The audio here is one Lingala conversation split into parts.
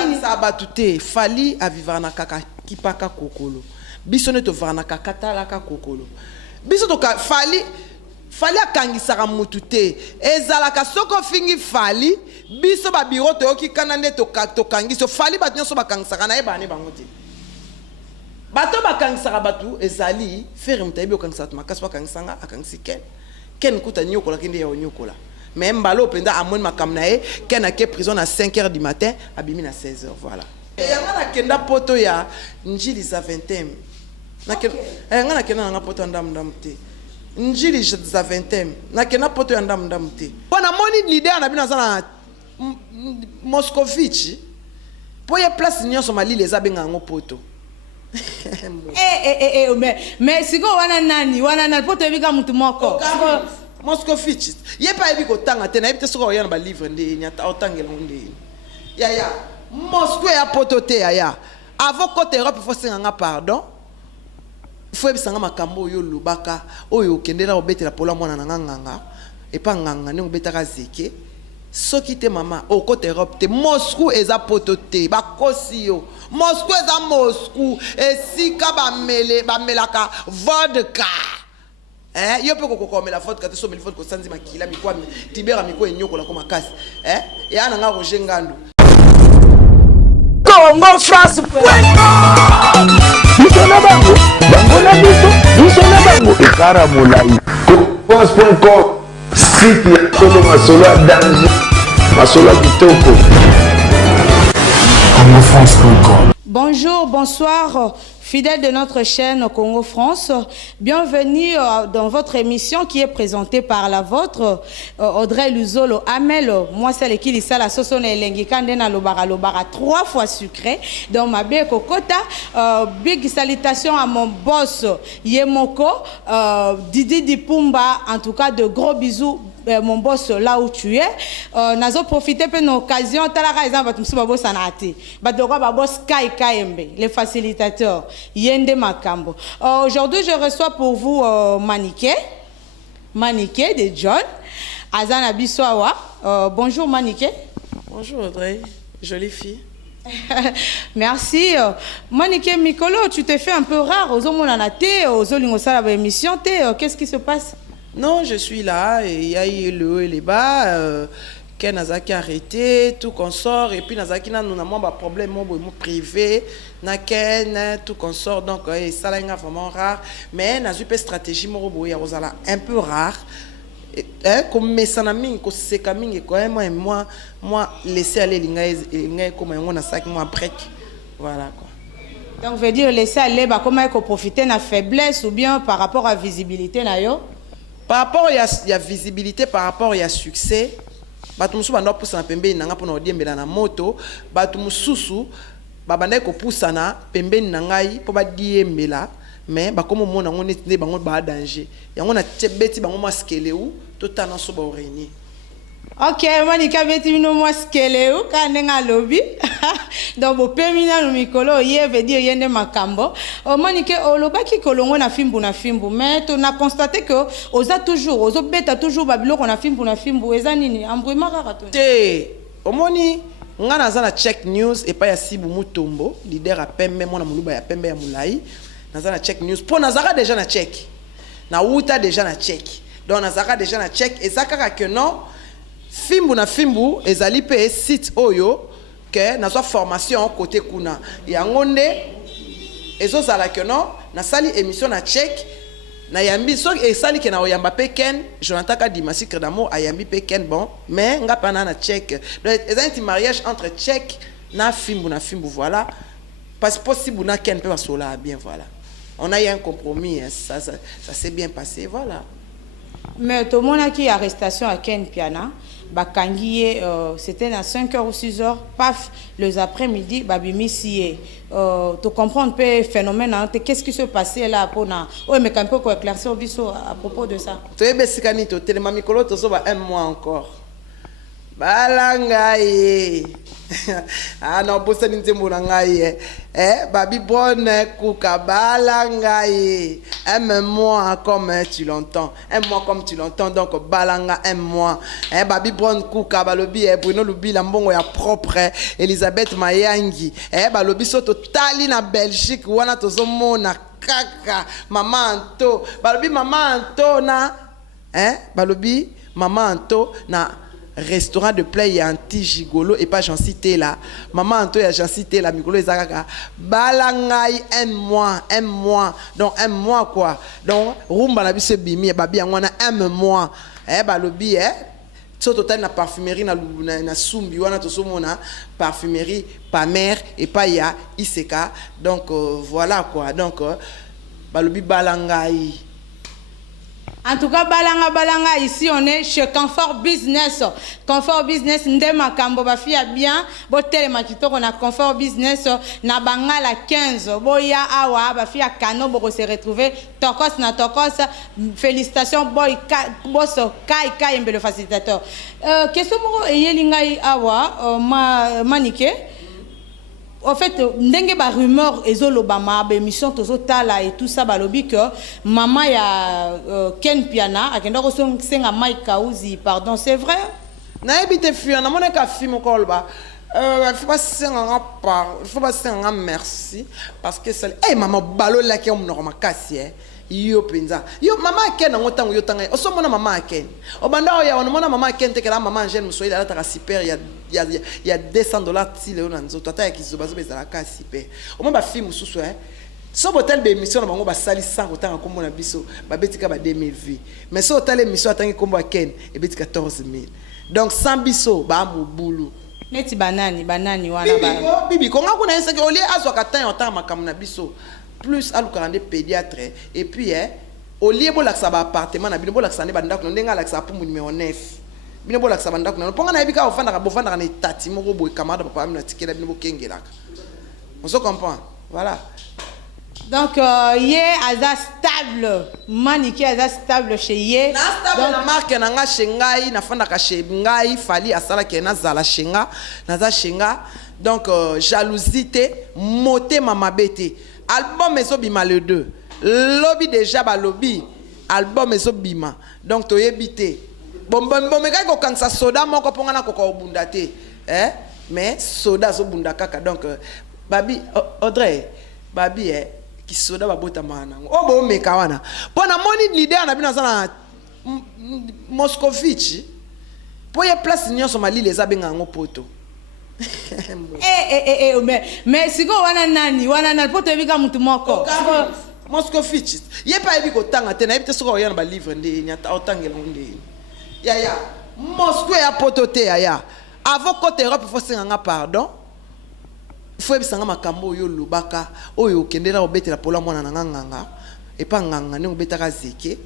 Sabatu te fali avivra na kaka kipaka kokolo. Biso ne to vra na kaka talaka kokolo. Biso to fali akangisaka mutu te. Ezalaka soko fingi fali biso ba biro to yoki kanande to kangiso fali bat nyoso bakangisaka na ebane bango te. Bato bakangisaka batu ezali ferme tayibi okangisaka makasi bakangisanga akangisi ken kuta nyokola kende ya nyokola. Mais mbalo penda amon makamna e ken a ke prison à 5h du matin abimi na 16h voilà. Et yanga kenda poto ya njili za 20m. Na ken yanga kenda na poto ndam te. Njili za 20m. Na kenda poto ya ndam te. Bona moni leader na bina za Moscovici. Poye place nyonso mali les abenga ngo poto. Mais siko wana nani poto ebika mutu moko. Moscovici. Ye pa ebi ko tanga te na ebite soko yana ba livre ndi nyata otangela ndi. Ya. Moscou ya poto te ya. Avant côté Europe il faut senga pardon. Il faut ebisanga makambo yo lubaka oyo kendela obetela pola mwana na nganga et pas nganga ni obetaka zeke. Soki te mama au côté Europe te Moscou eza poto te ba kosi yo. Moscou eza Moscou et sika ba melaka vodka. Yo pe ko la vodka te so meli vodka sanzi makila mikwa tibera mikwa enyoko la koma kasi. Ya na nga Roger Ngandu. Congo France. Bisona bango. Bango na biso. Bisona bango. Ekara molai. France.com. Site ya Tolo Masolo à danger. Masolo Kitoko. CongoFrance.com. Bonjour, bonsoir, fidèles de notre chaîne Congo France. Bienvenue dans votre émission qui est présentée par la vôtre, Audrey Luzolo Amel. Moi, c'est l'équipe de la Sosone Elengi Kandena Lobara 3 fois sucré. Dans ma belle Kokota, big salutation à mon boss Yemoko, Didi Dipumba, en tout cas de gros bisous. Mon boss là où tu es, nazo profiter pour une occasion. Talaka exemple tu m'souba boss anati. Badoko ba boss Kai Kaembe, les facilitateurs. Yende Makambo. Aujourd'hui je reçois pour vous Maniké de John. Azana Biswawa. Bonjour Maniké. Bonjour Audrey, jolie fille. Merci. Maniké Mikolo, tu t'es fait un peu rare aux omonanate, aux olingosala émission. Qu'est-ce qui se passe? Non, je suis là, et il y a eu le haut et les bas, Ken Nazaki arrêté, tout consort, et puis Nazaki nous avons un problème privé, na Ken, tout consort, donc ça là vraiment rare, mais Nazu une stratégie un peu rare, comme mes sanaming, comme c'est coming, et moi laisser aller les comme on a ça moi break, voilà quoi. Donc veut dire laisser aller, comment profiter de la faiblesse ou bien par rapport à la visibilité na yo? Par rapport à la visibilité, par rapport à succès, batumusu bando poussa pembeni nanga pona odiembela na moto, batumususu babanda ko poussa na pembeni nangai po ba diembela, mais bakomo mona ngone tinde bango ba danger. Yango na tebeti bango maskele ou totana so ba oreni. Ok, Monica beti mino maskele ou kanenga lobby. Donc bo pemina no mikolo ye veut dire yende makambo. Monica olobaki kolongo na fimbu mais on a constaté que oza toujours ozo beta toujours babilo qu'on a fimbu eza nini embrouillement rara to. Te omoni ngana za na check news et pas ya Sibu Mutombo leader a pembe mona muluba ya pembe ya mulai naza na check news po nazaka déjà na check na uta déjà na check donc nazaka déjà na check et zakaka que non fimbu ezali pe site oyo que na so formation côté kuna yango nde ezozala que non na sali émission na check na yambi so esali ke na oyamba pe ken Jonathan Kadima Secret d'amour ayambi pe ken bon mais nga pana na check donc ezali un mariage entre check na fimbu voilà parce que possible na ken pe basola bien voilà on a eu un compromis ça s'est bien passé voilà. Mais tout le monde a qui arrestation à Ken Piana bakangiye c'était à 5h ou 6h paf les après-midi babimisié tu comprends un peu phénomène qu'est-ce qui se passait là pour na mais quand peut éclaircir biso à propos de ça tu es besikani to tellement mikolo to so ba un mois encore balanga ye Ah non, bossa ninte morangaye. Babi bonne kuka balangaye. Aime-moi comme tu l'entends. Aime-moi comme tu l'entends. Donc balanga aime-moi. Babi bonne kuka balobi Bruno Lubi la mbongo ya propre. Elisabeth Mayangi. Balobi soto tali na Belgique wana tozomona kaka Maman Anto. Balobi Maman Anto na balobi Maman Anto na restaurant de play ya anti gigolo et pas j'en cité là. Maman Anto ya j'en cité là migolo ezaka balangai aime-moi. Donc aime-moi quoi. Donc rumba na biso bimi babi yango na aime-moi. Balobi so total na parfumerie na sumbi wana tosomona parfumerie pa mère et pas ya Iseka. Donc voilà quoi. Donc balobi balangai. En tout cas, balanga, ici on est chez Comfort Business. Comfort Business, ndema kambo bafia bien. Botel makito on a Comfort Business na bangala 15. Boya awa bafia kano boko se retrouver tokos na tokos. Félicitations boy bosso kai mbele facilitateur. Question moko yelingai awa manike. En fait, ndenge ba rumeur ezolobama ba émission tozotala et tout ça balobi que maman ya Ken Piana akenda ko senga Mike Kauzi pardon, c'est vrai? Na ebite fuya na moneka film kolba. Il faut pas senga il faut pas senga merci parce que c'est maman balo la ke omno makasi yo penza yo mama Ken ngotango yo tanga osomona mama Ken obanda ya onomona mama Ken te kala mama jeune musoila la taka super ya $200 tile ona nzoto ata ya kizobazo bezala ka super omo ba film mususu so botel be émission na bango ba sali 100 kotanga kombo na biso ba betika ba 2000 mais so hotel émission atangi kombo ya Ken e betika 14000 donc sans biso ba mobulu neti banani wana ba bibi ko ngakuna ese ke olie azwa katanya otanga makamu na biso plus alukande pédiatre et puis au lieu de l'accès à appartement na bino l'accès ne banda ko ndenga l'accès pour numéro 9 bino l'accès banda ko ponga na ebika ofanda bofanda na tati moko boy kamada papa na tikela bino kengelaka on se comprend voilà donc yé aza stable maniki aza stable chez yé na stable na marque na nga shengai na fanda ka shengai fali asala ke na zala shenga na za shenga donc jalousie moté mama bete album ezobima le 2 lobby déjà ba lobby album ezobima donc toyebite bomeka ko kansa soda moko ponga na koko obunda te mais soda zobunda kaka donc babi Audrey babi ki soda babota mana o bo meka wana pona moni leader na bino sana Moscovici po ye place nyonso malile ezabenga ngo poto. Mais si wana poto ebika mutu moko Moscovici ye pa ebiko tanga te na ebite soko yana ba livre nde nyata otangela nde ya Moscou ya poto te ya avant côté Europe faut senga pardon faut ebisanga makambo yo lubaka oyo kendera obetela pola mwana na nganga et pas nganga ne obetaka zeke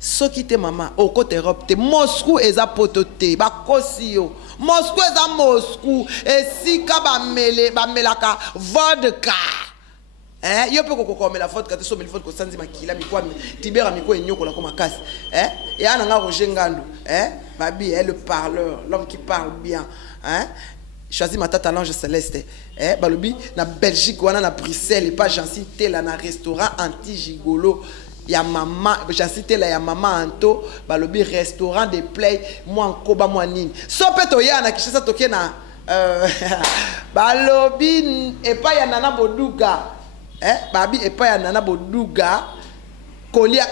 soki te mama au côté Europe te Moscou eza poto te bakosi yo Moscou eza Moscou esika bamelaka vodka yo pe kokomela vodka te so meli vodka sanzi makila mikwa tibera mikwa enyoko la koma kasi et ana nga Roger Ngandu babi le parleur l'homme qui parle bien choisi ma tata Lange Céleste balobi na Belgique wana na Bruxelles et pas Jancy te la na restaurant anti gigolo ya maman j'ai cité là ya maman Anto balobi restaurant de play moi nkoba moi nini so peto ya na kishasa toke na balobi et pas ya nana boduga babi et pas ya nana boduga kolia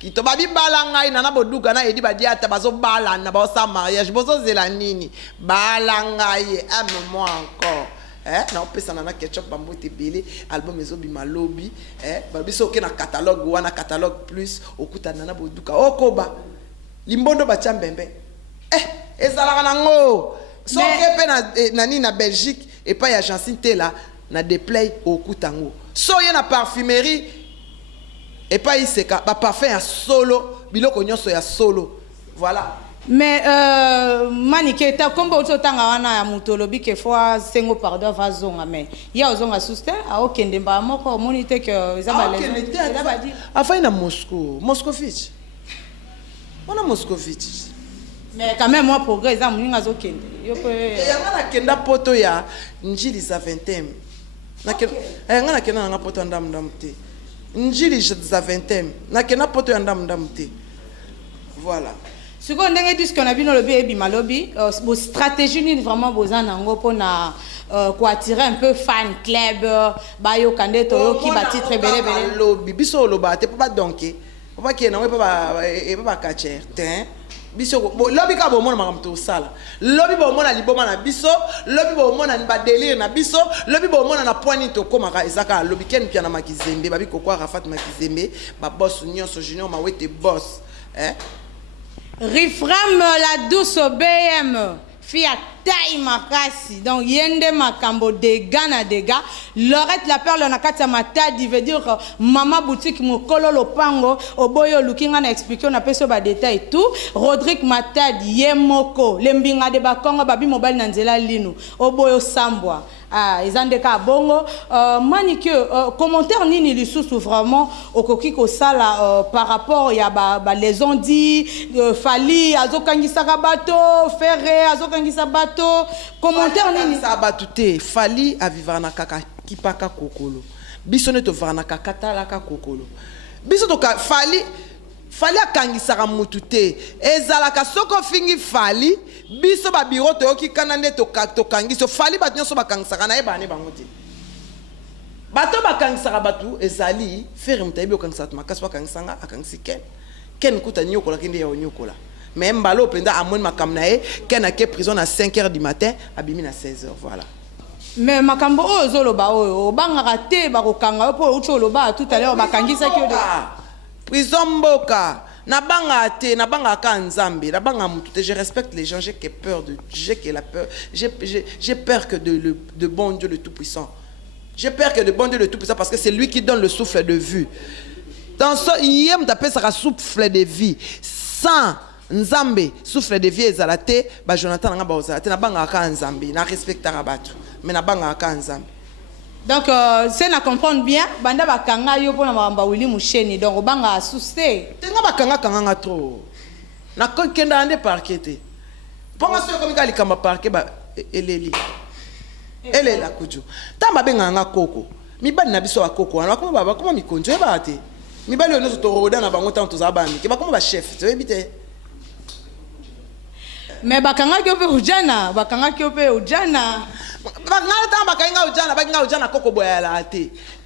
kito babi balanga nana boduga na edi badia ta bazo balana ba sa mariage bozo zela nini balanga ye aime-moi encore na opesa na ketchup bambote belé album ezobima lobby babi so ke na catalogue wana catalogue plus okuta nana boduka okoba limbondo ba chambembe ezalaka nango so ke pe na nini na Belgique et pas ya Jancy Tela na déplay okutango so ye na parfumerie et pas Iseka ba parfum ya solo biloko nyonso ya solo voilà. Mais manike ta kombo otanga wana ya mutolobi ke fois sengo pardon va zonga mais ya ozonga suster a okende mba moko monite que eza ba dire afai na Moscou Moscovici on a Moscovici Mais quand même, moi, progrès, ça m'a dit que et yanga kenda poto ya njili za 20e. Yanga kenda nga poto ndam te. Njili za 20e. Na kenda poto ya ndam te. Voilà. Ce qu'on a dit, ce qu'on a vu dans le lobby, Malobi, vos stratégies ni vraiment besoin d'ango pour na quoi attirer un peu fan club, bayo kande toyo qui bâtit très belle. Lobby, biso loba, te pas donker. Pas qui non pas catcher. Tiens. Biso lobby ka bo mona makamto sala. Lobby bo mona liboma na biso, lobby bo mona ni ba délire na biso, lobby bo mona na pointe to koma ka ezaka lobby ken pia na makizembe, babi kokwa Rafat makizembe, ba boss nyonso junior ma wete boss. Hein? Rifram la douce BM. Fille à taille makasi. Donc yende makambo dégâts na dégâts. Lorette la perle na kati ya matadi veut dire mama boutique mokolo lopango oboyo lukinga na expliquer on appelle ça ba détail tout. Rodrigue Matadi yemoko lembinga de bakongo babi mobile na nzela linu oboyo sambwa. Ah, ils ont des cas bongo. Manique, commentaire nini lisusu vraiment au koki ko sala par rapport ya les ont dit Fali azokangisa bato ferré azokangisa bato commentaire nini sabato te Fali a vivre na kaka kipaka kokolo biso ne to vivre na kaka tala ka kokolo biso to Fali akangisaka mutu te ezalaka soko fingi Fali biso ba bureau to yoki kanande to kangiso Fali bato nyonso bakangisaka na ebane bango te bato bakangisaka bato ezali faire mutayibi okangisaka makasi bakangisanga akangisi ken kuta nyokola kende ya onyokola mais mbalo penda amoni makamna e ken ake prison à 5h du matin abimi na 16h voilà. Mais makambo ozo loba oyo bangaka te bakokanga po ucho loba tout à l'heure bakangisa ki prison mboka na banga te na banga ka nzambe na banga mutu te je respecte les gens j'ai que peur de j'ai peur que de bon Dieu le tout puissant. J'ai peur que de bon Dieu le tout puissant parce que c'est lui qui donne le souffle de vie. Dans ce yem t'appelle ça souffle de vie sans nzambe souffle de vie ezalate ba Jonathan nga ba ozalate na banga ka nzambe na respectera batu mais na banga ka nzambe. Donc, c'est na comprendre bien, banda bakanga yo pona mamba wili musheni donc obanga asuste. Tenga bakanga kanga trop. Na kokenda ande parquet. Ponga so comme kali kama parquet ba eleli. Elle la kuju. Tamba benga nga koko. Mi bani na biso wa koko. Ana kuma baba kuma mikonjo e ba te. Mi bali ono to roda na bango tanto za bami. Ke ba kuma ba chef. Tu ebite. Mais bakanga ki ope ujana, bakanga ki ope ujana.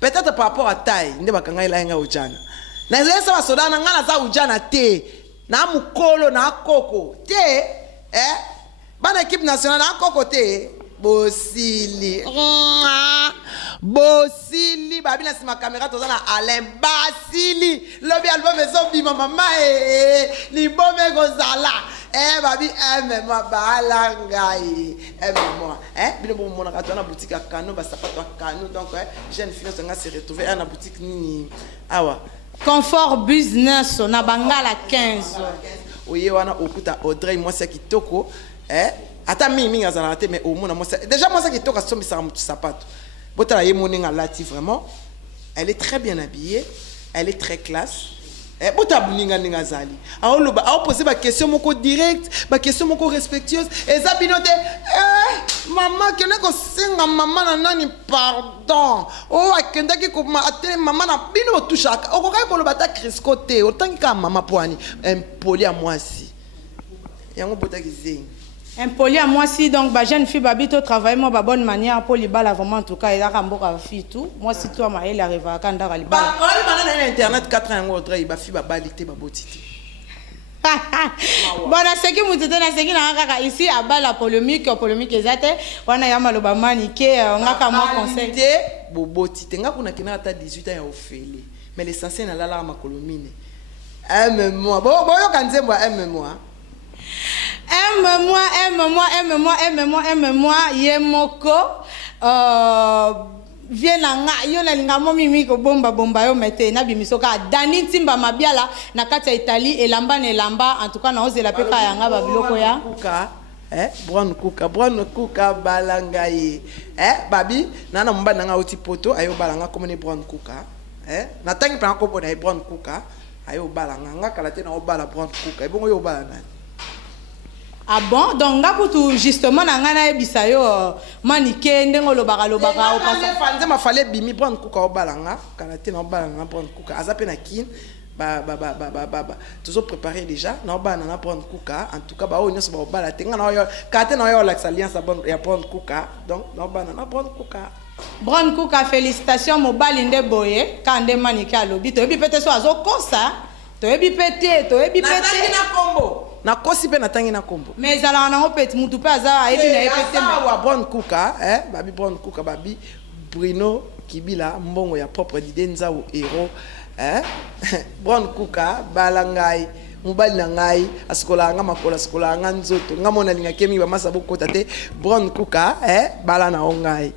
Peut-être par rapport à taille, ne bakanga ila nga ujana. Na lesa basoda na ngana za ujana te. Na mukolo na koko te. Bana équipe nationale na koko te. Bosili. Bosili babi na sima caméra tozana Alain Basili. Lobi album ezo bima mama ni bombe gozala. Babi moi balangai moi bino bon mona katona boutique à Kano ba sapato à Kano donc jeune fille nga se retrouver à la boutique nini awa Confort Business na bangala 15 oye wana okuta Audrey moi c'est kitoko ata mimi ngazala te mais au mona moi déjà moi c'est kitoko sombi sa mutu sapato botala ye moninga lati vraiment elle est très bien habillée elle est très classe. Botabuninga ninga zali. Aoloba, ao poser ba question moko direct, ba question moko respectueuse. Eza binote, maman kene ko singa maman na nani pardon. Oh akenda ki ko ma ate maman na bino toucha. O ko kai koloba ta Crisco te, otangi ka maman poani. Impoli à moi si. Yango botaki zinga. Impoli à moi si donc ba jeune fille babito travaille moi ba bonne manière pour li bala vraiment en tout cas il a ramboka fille tout moi si toi ma elle arrive à kanda li bala ba on a internet 4 ans ngodre ba fille ba balité ba botité bon na seki mutete na seki na kaka ici à bala polémique ezate wana ya maloba manike ngaka moi conseil bobotité ngakuna kina ata 18 ans ya ofele mais l'essentiel na la makolomine aime-moi bon yo kanzembo aime-moi aime-moi, yemoko. Viens na yo na linga mimi ko bomba yo mete na bimisoka Dani Timba Mabiala na kati ya Italie elamba na elamba en tout cas na ozela peka yanga ba biloko ya kuka brown kuka balangai babi nana mba nanga oti poto ayo balanga comme ne brown kuka na tangi pa ko bona brown kuka ayo balanga nga kala te na obala brown kuka bongo yo bala nani Ah bon, donc justement nangana ebisa yo manike ndengo lobaka au passage. Fanze ma fallait bimi prendre kuka au balanga, kanaté na balanga prendre kuka. Azape na kin toujours préparé déjà na banana prendre kuka. En tout cas ba onyo ba bala tenga na yo kate na yo l'ax alliance ya prendre kuka. Donc na banana prendre kuka. Prendre kuka, félicitations mobali nde boye kande manike alobi to ebi pete so azokosa. To ebi pete. Na kombo. Na kosi pe natangi na kombo. Mais ala na opeti mutu pe aza ebi na epete me. Wa prendre kuka, babi prendre kuka babi Bruno Kibila mbongo ya propre didenza ou héros, prendre kuka balangai mobali na ngai asikola nga makola asikola nga nzoto nga mona linga kemi ba masa bokota te prendre kuka bala na ongai.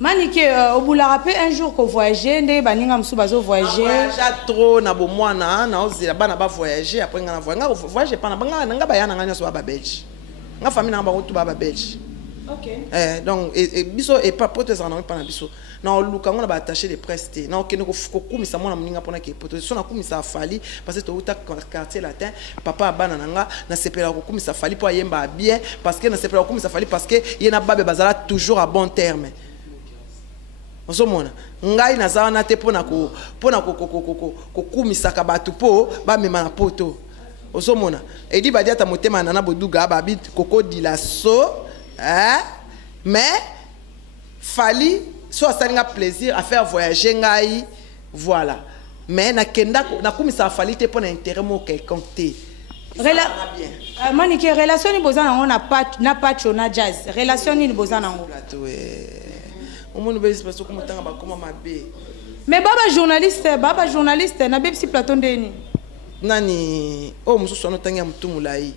Manike obula rappel un jour ko voyager ndé baninga msu bazo voyager. Voyager trop na bo mwana na ozela bana ba voyager après nga na voyager pas na banga nga ba yana nga nyoso ba belge. Nga famille na ba ko ba belge. OK. Donc biso et pas protège na pas na biso. Na luka ngona ba attacher les prestés. Na okene ko kumisa mwana muninga pona ke protection na kumisa fali parce que to uta quartier latin papa bana nanga na sepela ko kumisa fali po yemba bien parce que na sepela ko kumisa fali parce que yena babe bazala toujours à bon terme. Osomona ngai nazawa na te pona ko kumisaka batu po ba mema na poto. Osomona edi badia ta motema na boduga ba bit koko dilaso mais fali so asalinga plaisir à faire voyager ngai voilà mais na kenda na kumisa fali te pona intérêt mo quelconque te. Manike relation ni bozana on na patcho na jazz relation ni bozana on mais baba journaliste na bebsi plateau ndeni nani o mususu no tanga mutumulai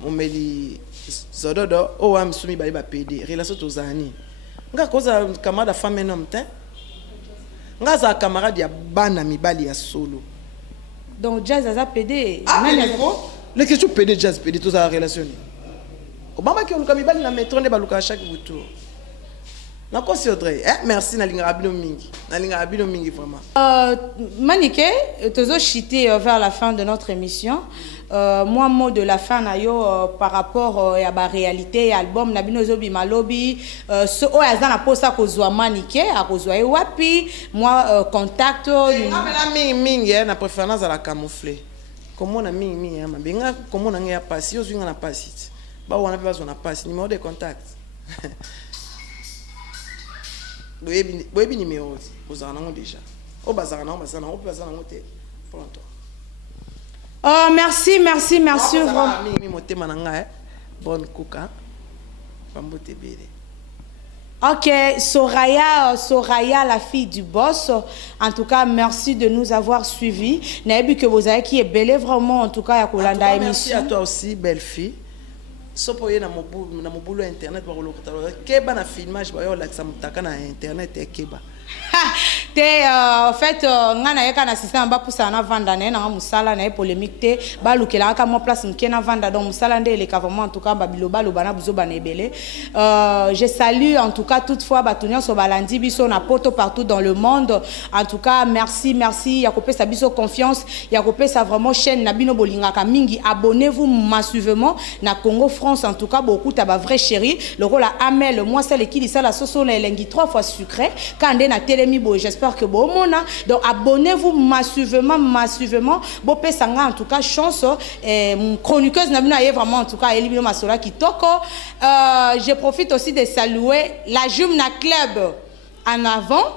momeli zododo o wa msumi bali ba PD relation tozani nga koza camarade femme et homme tin nga za camarade ya bana mibali ya solo donc jazz aza PD les questions PD jazz PD toza relation obama ki on kamibali na metro ne baluka chaque retour. Merci Nalinga Abino Mingi vraiment. Manike, toujours chité vers la fin de notre émission. Moi mot de la fin na yo par rapport à la réalité album Nabino Zobi Malobi ce o azana posa kozwa Manike a kozwa e wapi moi contact mingi na préférence à la camoufler. Comment na mingi ma benga comment na ngia passi yo zwinga na passi. Ba wana pe bazona passi numéro de contact. Boyebi numéro ozana ngo déjà o bazana ngo bazana ngo te pronto. Oh merci vraiment mi motema na nga bonne kuka pambote bele. OK, Soraya la fille du boss. En tout cas, merci de nous avoir suivis. Naebi que vous avez qui est belle vraiment en tout cas ya kolanda émission. Merci à toi aussi belle fille. Sopoye na mobulu internet ba kolokota keba na filmage ba yo laksa mutaka na internet e keba. En fait ngana yeka na système ba poussa na vanda na musala na polémique te ba lukela ka mo place nkena vanda donc musala ndé le vraiment en tout cas ba biloba lobana buzo bana ebele. Je salue en tout cas toutefois batunya so balandi biso na poto partout dans le monde. En tout cas merci ya kopesa biso confiance ya kopesa vraiment chaîne na bino bolingaka mingi abonnez-vous massivement na Congo France en tout cas beaucoup ta ba vrai chéri le rôle à Amel moi celle qui dit ça la sauce na elengi 3 fois sucré quand na télémi bo j'espère que bon mona donc abonnez-vous massivement bo pesanga en tout cas chance chroniqueuse na bino vraiment en tout cas Elibino Masola Kitoko. Je profite aussi de saluer la Jumna Club en avant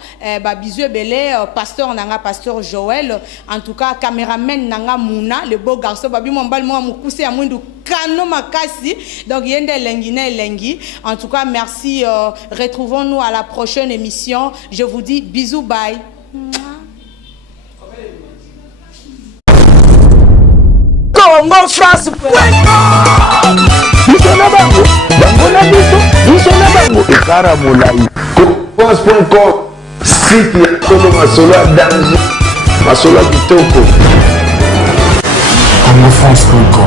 bisou belé pasteur nanga pasteur Joël en tout cas caméraman nanga Mouna le beau garçon babi mombal moi mukuse ya mwindu kano makasi donc yende lengi en tout cas merci retrouvons-nous à la prochaine émission je vous dis bisous bye. Congo France France.com site ya Kolo Masolo danger Masolo kitoko. Congo France.com